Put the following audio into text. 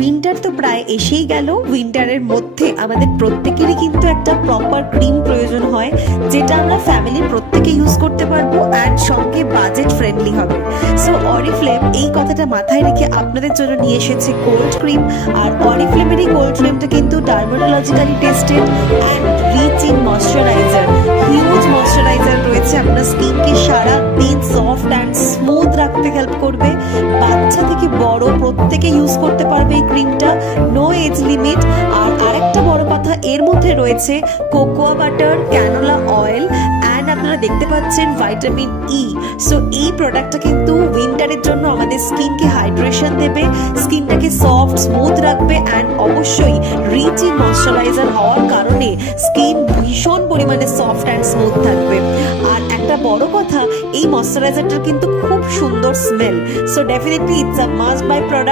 Winter তো প্রায় এসেই গেল। উইন্টারের মধ্যে আমাদের প্রত্যেকেরই কিন্তু একটা প্রপার ক্রিম প্রয়োজন হয়, যেটা আমরা ফ্যামিলির প্রত্যেকে ইউজ করতে পারবো অ্যান্ড সঙ্গে বাজেট ফ্রেন্ডলি হবে। সো অরিফ্লেম এই কথাটা মাথায় রেখে আপনাদের জন্য নিয়ে এসেছে কোল্ড ক্রিম। আর অরিফ্লেমের এই কোল্ড ক্রিমটা কিন্তু dermatologically tested and rich in moisturiser. Huge moisturiser রয়েছে, আপনার স্কিনকে সারা দিন সফট অ্যান্ড স্মুথ রাখতে হেল্প করবে। বাচ্চা থেকে বড় প্রত্যেকে ইউজ করতে পারবে এই ক্রিমটা, নো এজ লিমিট। আর আরেকটা বড় কথা, এর মধ্যে রয়েছে cocoa butter, canola oil and আপনারা দেখতে পাচ্ছেন ভাইটামিন ই। সো এই প্রোডাক্টটা কিন্তু উইন্টারের জন্য আমাদের স্কিনকে হাইড্রেশন দেবে, স্কিনটাকে সফট স্মুথ রাখবে অ্যান্ড অবশ্যই রিচ ইন ময়শ্চারাইজার হওয়ার কারণে স্কিন ভীষণ পরিমাণে সফট অ্যান্ড স্মুথ থাকবে। আর একটা বড় কথা, এই ময়শ্চারাইজারটার কিন্তু খুব সুন্দর smell. So definitely it's a must by product.